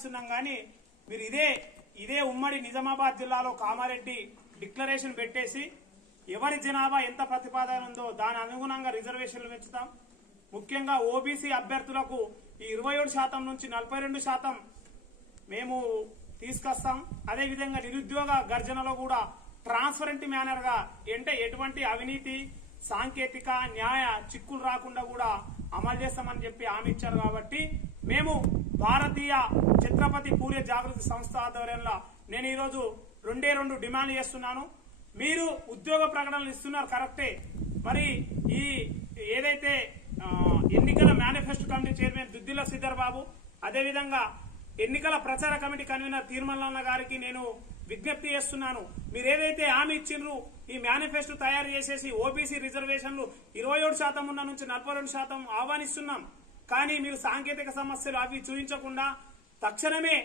ఆహ్వానిస్తున్నాం కానీ మీరు ఇదే ఉమ్మడి నిజామాబాద్ జిల్లాలో కామారెడ్డి డిక్లరేషన్ పెట్టేసి ఎవరి జనాభా ఎంత ప్రతిపాదన ఉందో దాని అనుగుణంగా రిజర్వేషన్లు పెంచుతాం. ముఖ్యంగా ఓబీసీ అభ్యర్థులకు ఈ 27% నుంచి 42% మేము తీసుకొస్తాం. అదేవిధంగా నిరుద్యోగ గర్జనలో కూడా ట్రాన్స్పరెంట్ మేనర్ గా అంటే ఎటువంటి అవినీతి సాంకేతిక న్యాయ చిక్కులు రాకుండా కూడా అమలు చేస్తామని చెప్పి హామీ ఇచ్చారు. కాబట్టి మేము భారతీయ ఛత్రపతి పూలే జాగృతి సంస్థ ఆధ్వర్యంలో నేను ఈరోజు 2 డిమాండ్లు చేస్తున్నాను. మీరు ఉద్యోగ ప్రకటనలు ఇస్తున్నారు కరెక్టే, మరి ఈ ఏదైతే ఎన్నికల manifesto committee chairman Duddilla Sridhar Babu, అదేవిధంగా ఎన్నికల ప్రచార కమిటీ కన్వీనర్ తీర్మలన్న గారికి నేను విజ్ఞప్తి చేస్తున్నాను. మీరు ఏదైతే హామీ ఇచ్చిండ్రు ఈ మేనిఫెస్టో తయారు చేసేసి ఓబీసీ రిజర్వేషన్లు 27% ఉన్న నుంచి 42% ఆహ్వానిస్తున్నాం. కానీ మీరు సాంకేతిక సమస్యలు అవి చూపించకుండా తక్షణమే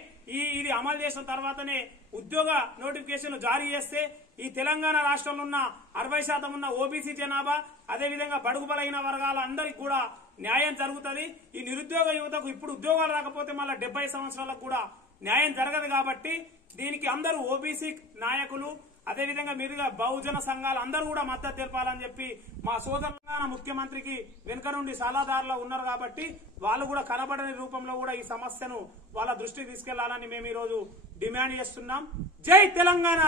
ఇది అమలు చేసిన తర్వాతనే ఉద్యోగ నోటిఫికేషన్ జారీ చేస్తే ఈ తెలంగాణ రాష్ట్రంలో ఉన్న 60% ఉన్న ఓబీసీ జనాభా అదేవిధంగా బడుగు బలైన వర్గాల అందరికి కూడా న్యాయం జరుగుతుంది. ఈ నిరుద్యోగ యువతకు ఇప్పుడు ఉద్యోగాలు రాకపోతే మళ్ళీ 70 సంవత్సరాలకు కూడా న్యాయం జరగదు. కాబట్టి దీనికి అందరూ ఓబీసీ నాయకులు అదేవిధంగా మీరుగా బహుజన సంఘాలు అందరూ కూడా మద్దతు తెలపాలని చెప్పి మా సోదరుల ముఖ్యమంత్రికి వెనుక నుండి సలహాదారులు ఉన్నారు. కాబట్టి వాళ్ళు కూడా కనబడని రూపంలో కూడా ఈ సమస్యను వాళ్ళ దృష్టికి తీసుకెళ్లాలని మేము ఈ రోజు డిమాండ్ చేస్తున్నాం. జై తెలంగాణ,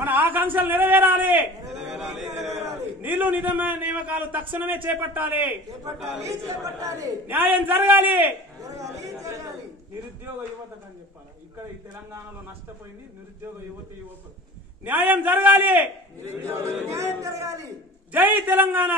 మన ఆకాంక్షలు నెరవేరాలి, నీళ్లు నియామకాలు తక్షణమే చేపట్టాలి, న్యాయం జరగాలి. నిరుద్యోగ యువతకు అని చెప్పాలి, ఇక్కడ ఈ తెలంగాణలో నష్టపోయింది నిరుద్యోగ యువకులు. న్యాయం జరగాలి. జై తెలంగాణ.